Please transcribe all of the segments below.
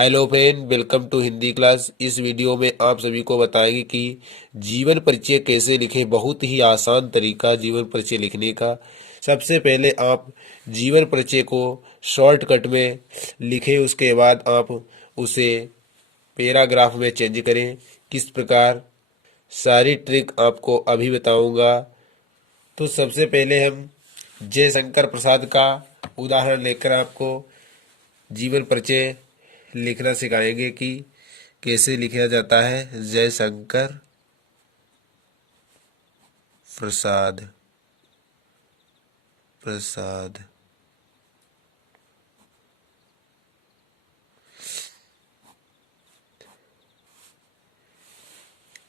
Hello friend, welcome to Hindi class. इस video में आप सभी को बताएंगे कि जीवन परिचय कैसे लिखें। बहुत ही आसान तरीका जीवन परिचय लिखने का। सबसे पहले आप जीवन परिचय को शॉर्टकट में लिखें, उसके बाद आप उसे पैराग्राफ में चेंज करें। किस प्रकार, सारी ट्रिक आपको अभी बताऊंगा। तो सबसे पहले हम जयशंकर प्रसाद का उदाहरण लेकर आपको जीवन परिचय लिखना सिखाएंगे कि कैसे लिखा जाता है। जयशंकर प्रसाद प्रसाद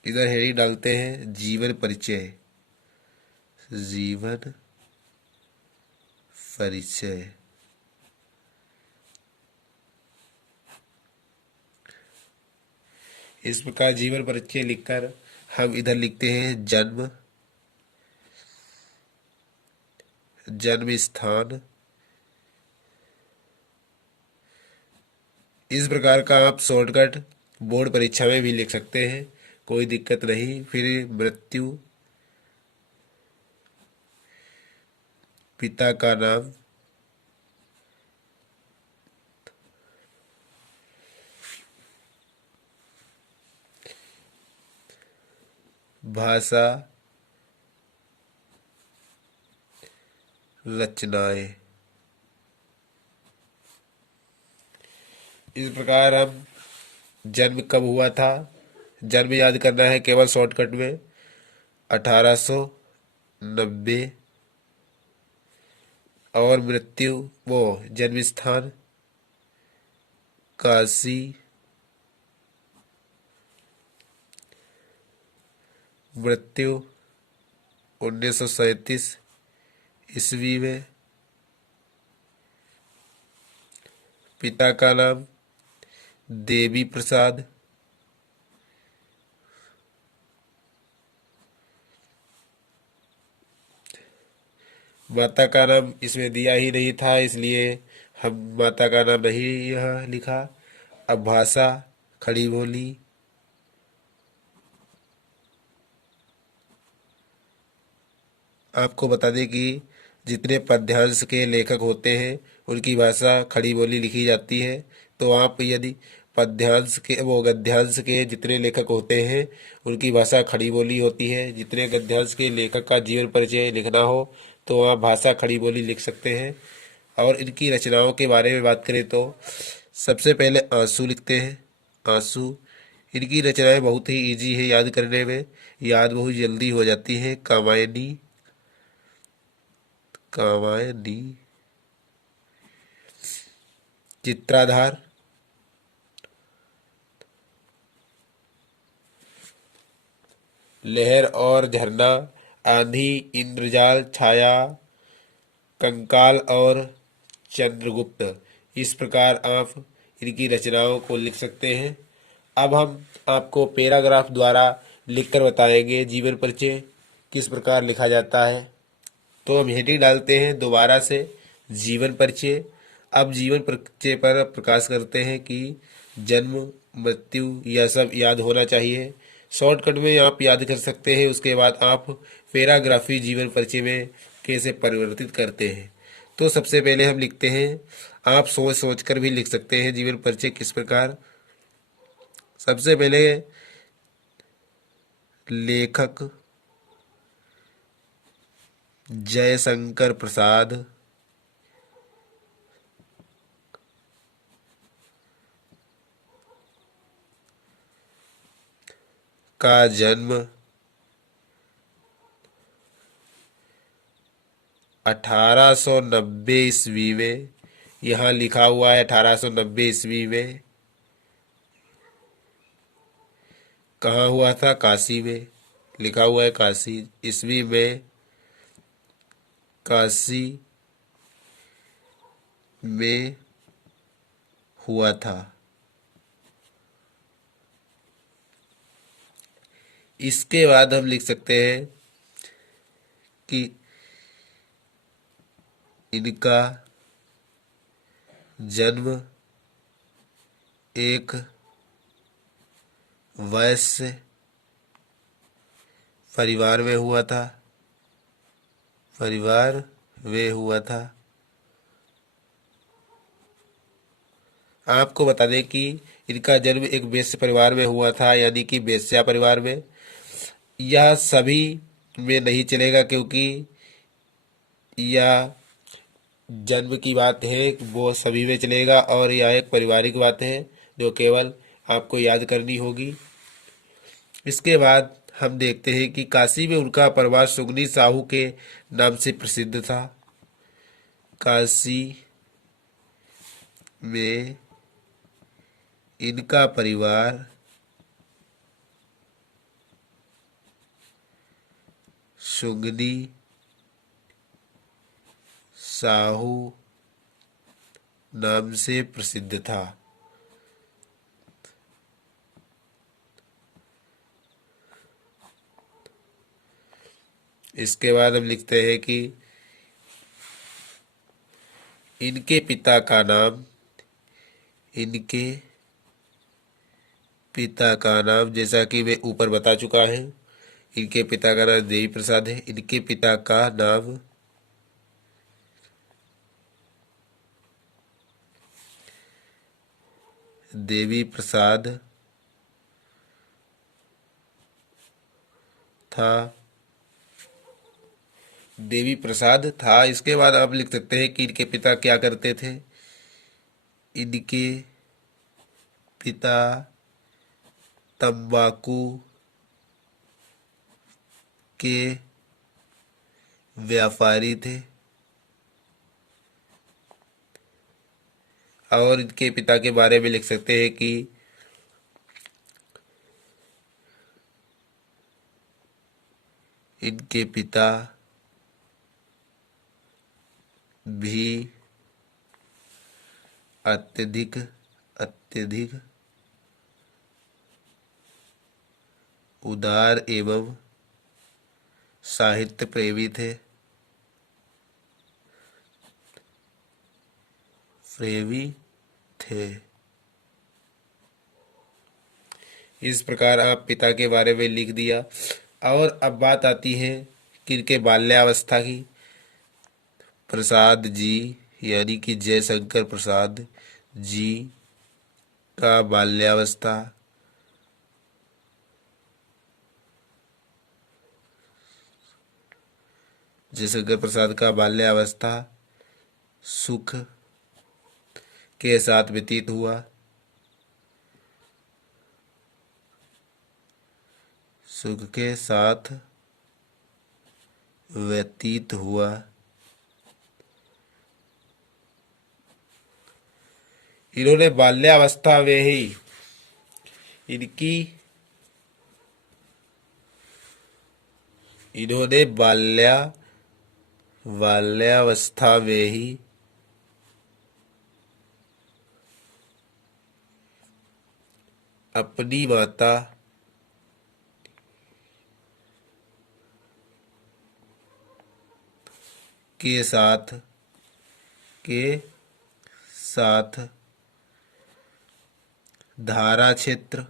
इधर हेडिंग डालते हैं जीवन परिचय। जीवन परिचय इस प्रकार जीवन परिचय लिखकर हम इधर लिखते हैं जन्म स्थान। इस प्रकार का आप शॉर्टकट बोर्ड परीक्षा में भी लिख सकते हैं, कोई दिक्कत नहीं। फिर मृत्यु, पिता का नाम, भाषा, रचनाएं। इस प्रकार हम जन्म कब हुआ था, जन्म याद करना है केवल शॉर्टकट में 1890। और मृत्यु, वो जन्म स्थान काशी। मृत्यु 1937 ईस्वी में। पिता का नाम देवी प्रसाद। माता का नाम इसमें दिया ही नहीं था, इसलिए हम माता का नाम नहीं यहाँ लिखा। अब भाषा खड़ी बोली। आपको बता दें कि जितने पद्यांश के लेखक होते हैं उनकी भाषा खड़ी बोली लिखी जाती है। तो आप यदि पद्यांश के वो गद्यांश के जितने लेखक होते हैं उनकी भाषा खड़ी बोली होती है। जितने गद्यांश के लेखक का जीवन परिचय लिखना हो तो आप भाषा खड़ी बोली लिख सकते हैं। और इनकी रचनाओं के बारे में बात करें तो सबसे पहले आंसू लिखते हैं। आंसू, इनकी रचनाएं बहुत ही इजी है याद करने में, याद बहुत जल्दी हो जाती है। कामायनी, कामायनी। चित्राधार, लहर और झरना, आंधी, इंद्रजाल, छाया, कंकाल और चंद्रगुप्त। इस प्रकार आप इनकी रचनाओं को लिख सकते हैं। अब हम आपको पैराग्राफ द्वारा लिखकर बताएंगे जीवन परिचय किस प्रकार लिखा जाता है। तो हम हेडिंग डालते हैं दोबारा से जीवन परिचय। अब जीवन परिचय पर प्रकाश करते हैं कि जन्म, मृत्यु यह सब याद होना चाहिए। शॉर्टकट में आप याद कर सकते हैं, उसके बाद आप पैराग्राफी जीवन परिचय में कैसे परिवर्तित करते हैं। तो सबसे पहले हम लिखते हैं, आप सोच सोच कर भी लिख सकते हैं जीवन परिचय किस प्रकार। सबसे पहले लेखक जयशंकर प्रसाद का जन्म 1890 ईस्वी में। यहाँ लिखा हुआ है 1890 ईस्वी में। कहाँ हुआ था? काशी में। लिखा हुआ है काशी। ईस्वी में काशी में हुआ था। इसके बाद हम लिख सकते हैं कि इनका जन्म एक वैश्य परिवार में हुआ था। आपको बता दें कि इनका जन्म एक वेश्या परिवार में हुआ था, यानी कि वेश्या परिवार में। यह सभी में नहीं चलेगा, क्योंकि यह जन्म की बात है, वो सभी में चलेगा, और यह एक पारिवारिक बात है जो केवल आपको याद करनी होगी। इसके बाद हम देखते हैं कि काशी में उनका परिवार सुगनी साहू के नाम से प्रसिद्ध था। काशी में इनका परिवार सुगनी साहू नाम से प्रसिद्ध था। इसके बाद हम लिखते हैं कि इनके पिता का नाम जैसा कि मैं ऊपर बता चुका है, इनके पिता का नाम देवी प्रसाद है। इनके पिता का नाम देवी प्रसाद था। इसके बाद आप लिख सकते हैं कि इनके पिता क्या करते थे। इनके पिता तंबाकू के व्यापारी थे, और इनके पिता के बारे में लिख सकते हैं कि इनके पिता भी अत्यधिक उदार एवं साहित्य प्रेमी थे। इस प्रकार आप पिता के बारे में लिख दिया। और अब बात आती है कि इनके बाल्यावस्था की। प्रसाद जी यानी कि जयशंकर प्रसाद जी का बाल्यावस्था सुख के साथ व्यतीत हुआ। इन्होंने बाल्यावस्था में ही बाल्यावस्था में ही अपनी माता के साथ धारा क्षेत्र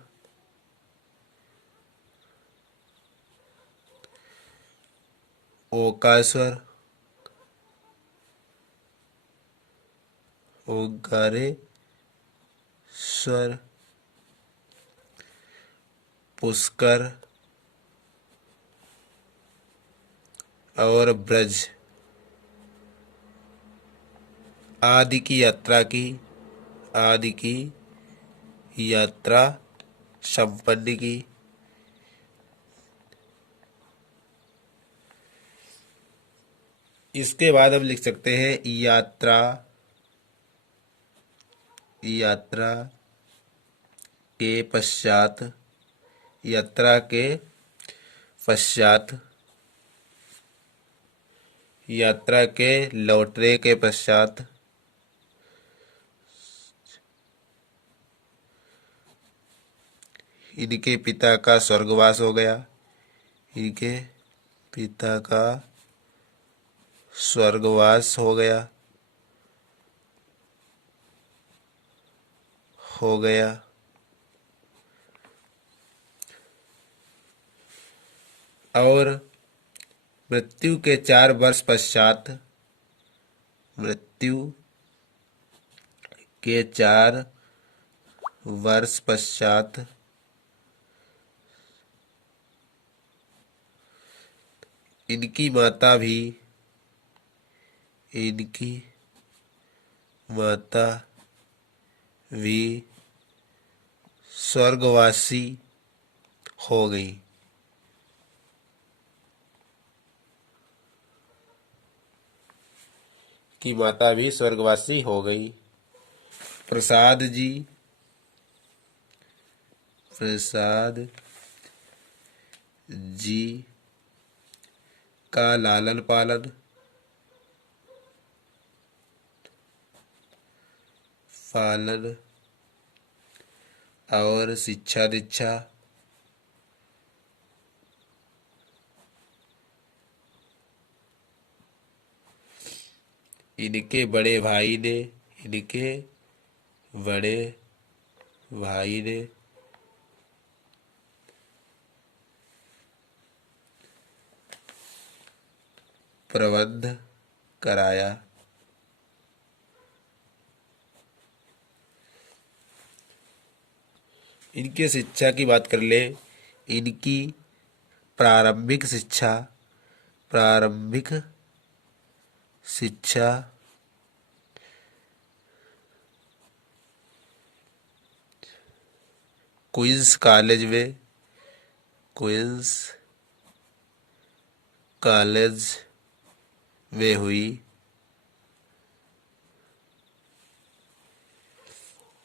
ओंकारेश्वर पुष्कर और ब्रज आदि की यात्रा संपन्न की। इसके बाद हम लिख सकते हैं यात्रा के पश्चात यात्रा के लौटने के पश्चात इनके पिता का स्वर्गवास हो गया। हो गया। और मृत्यु के 4 वर्ष पश्चात, मृत्यु के 4 वर्ष पश्चात इनकी माता भी, इनकी माता भी स्वर्गवासी हो गई। की माता भी स्वर्गवासी हो गई। प्रसाद जी, प्रसाद जी का लालन पालन, पालन और शिक्षा दीक्षा इनके बड़े भाई ने, इनके बड़े भाई ने प्रबंध कराया। इनके शिक्षा की बात कर ले, इनकी प्रारंभिक शिक्षा, प्रारंभिक शिक्षा क्वींस कॉलेज में, क्वींस कॉलेज में हुई।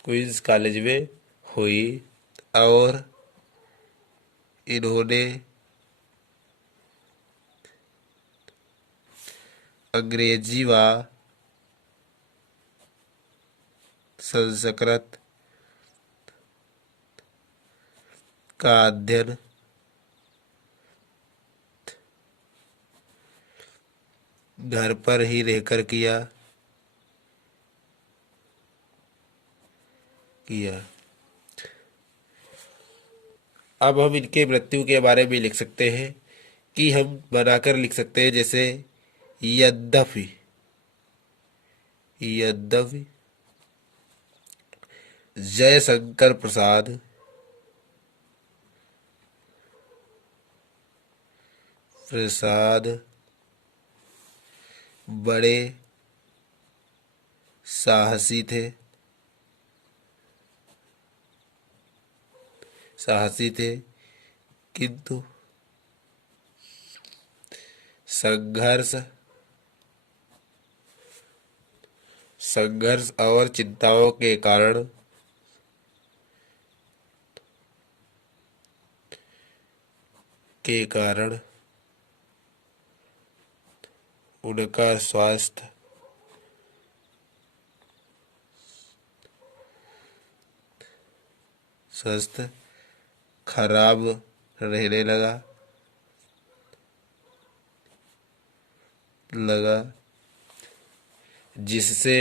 क्वींस कॉलेज में हुई और इन्होंने अंग्रेजी व संस्कृत का अध्ययन घर पर ही रहकर किया। अब हम इनके मृत्यु के बारे में लिख सकते हैं कि हम बनाकर लिख सकते हैं, जैसे यद्यपि, यद्यपि जयशंकर प्रसाद प्रसाद बड़े साहसी थे, साहसी थे, किंतु संघर्ष, संघर्ष और चिंताओं के कारण उनका स्वास्थ्य खराब रहने लगा, जिससे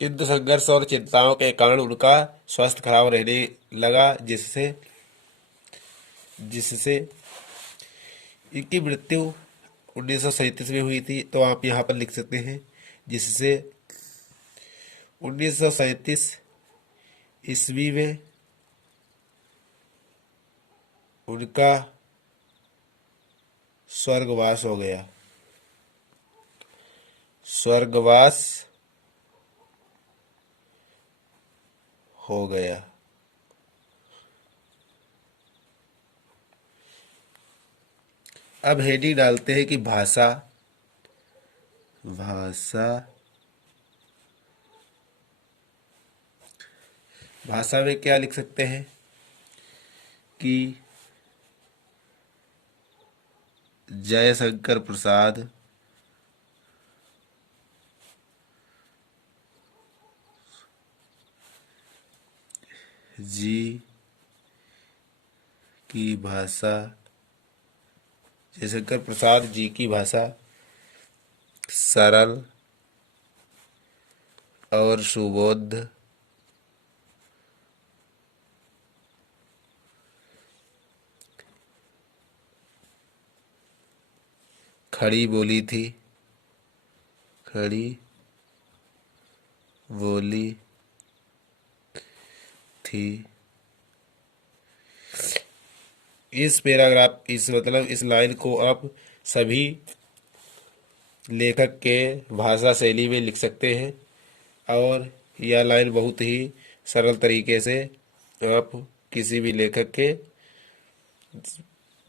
किंतु संघर्ष और चिंताओं के कारण उनका स्वास्थ्य खराब रहने लगा, जिससे जिससे इनकी मृत्यु 1937 में हुई थी। तो आप यहाँ पर लिख सकते हैं, जिससे 1937 ईस्वी में उनका स्वर्गवास हो गया, स्वर्गवास हो गया। अब हेडिंग डालते हैं कि भाषा, भाषा, भाषा में क्या लिख सकते हैं कि जयशंकर प्रसाद जी की भाषा, जयशंकर प्रसाद जी की भाषा सरल, और सुबोध खड़ी बोली थी, खड़ी बोली थी। इस पैराग्राफ इस लाइन को आप सभी लेखक के भाषा शैली में लिख सकते हैं और यह लाइन बहुत ही सरल तरीके से आप किसी भी लेखक के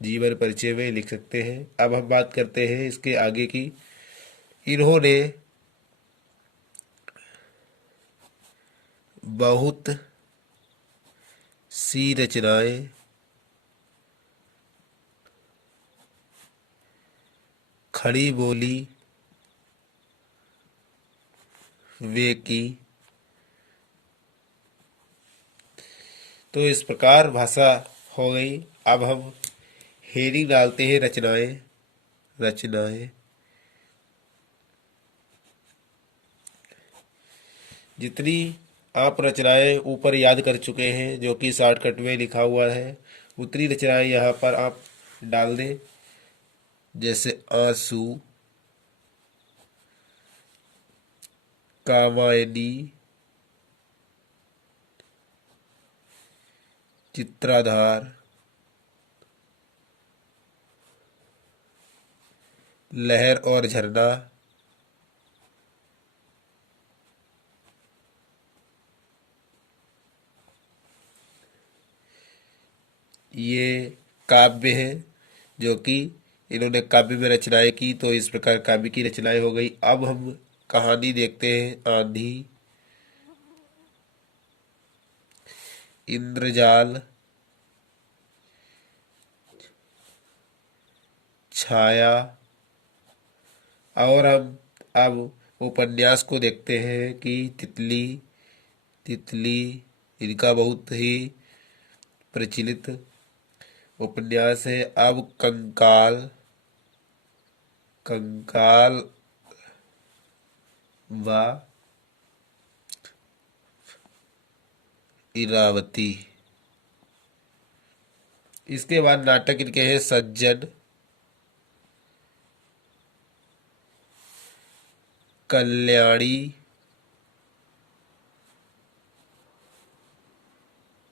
जीवन परिचय में लिख सकते हैं। अब हम बात करते हैं इसके आगे की। इन्होंने बहुत सी रचनाएं खड़ी बोली वे की। तो इस प्रकार भाषा हो गई। अब हम हेडिंग डालते हैं रचनाएं। रचनाएं जितनी आप रचनाएं ऊपर याद कर चुके हैं जो कि शॉर्टकट में लिखा हुआ है, उतनी रचनाएं यहाँ पर आप डाल दें। जैसे आंसू, कामायनी, चित्राधार, लहर और झरना, ये काव्य है जो कि इन्होंने काव्य में रचनाएं की। तो इस प्रकार काव्य की रचनाएं हो गई। अब हम कहानी देखते हैं। आंधी, इंद्रजाल, छाया। और हम अब उपन्यास को देखते हैं कि तितली। तितली इनका बहुत ही प्रचलित उपन्यास है। अब कंकाल, कंकाल व इरावती। इसके बाद नाटक इनके हैं सज्जन, कल्याणी,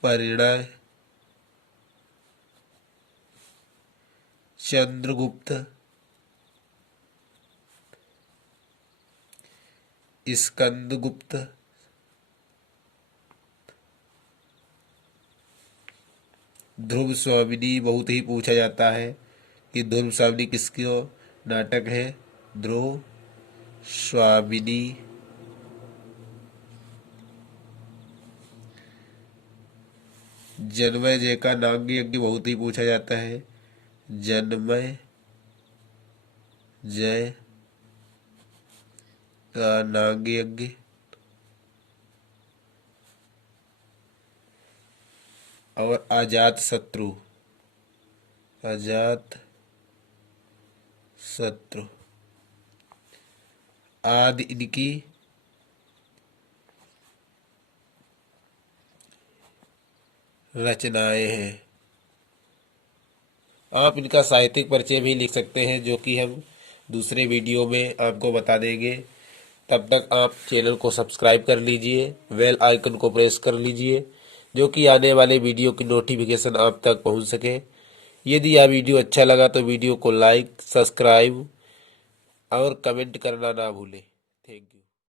परिणय, चंद्रगुप्त, स्कंदगुप्त, ध्रुव स्वामिनी। बहुत ही पूछा जाता है कि ध्रुव स्वामिनी किसका नाटक है। ध्रुव स्वामिनी। जन्मय जय का नांगी यज्ञ बहुत ही पूछा जाता है। जन्मय जय का नांगी यज्ञ। और अजात शत्रु, अजात शत्रु आदि इनकी रचनाएं हैं। आप इनका साहित्यिक परिचय भी लिख सकते हैं जो कि हम दूसरे वीडियो में आपको बता देंगे। तब तक आप चैनल को सब्सक्राइब कर लीजिए, बेल आइकन को प्रेस कर लीजिए जो कि आने वाले वीडियो की नोटिफिकेशन आप तक पहुंच सके। यदि यह वीडियो अच्छा लगा तो वीडियो को लाइक, सब्सक्राइब और कमेंट करना ना भूलें। Thank you.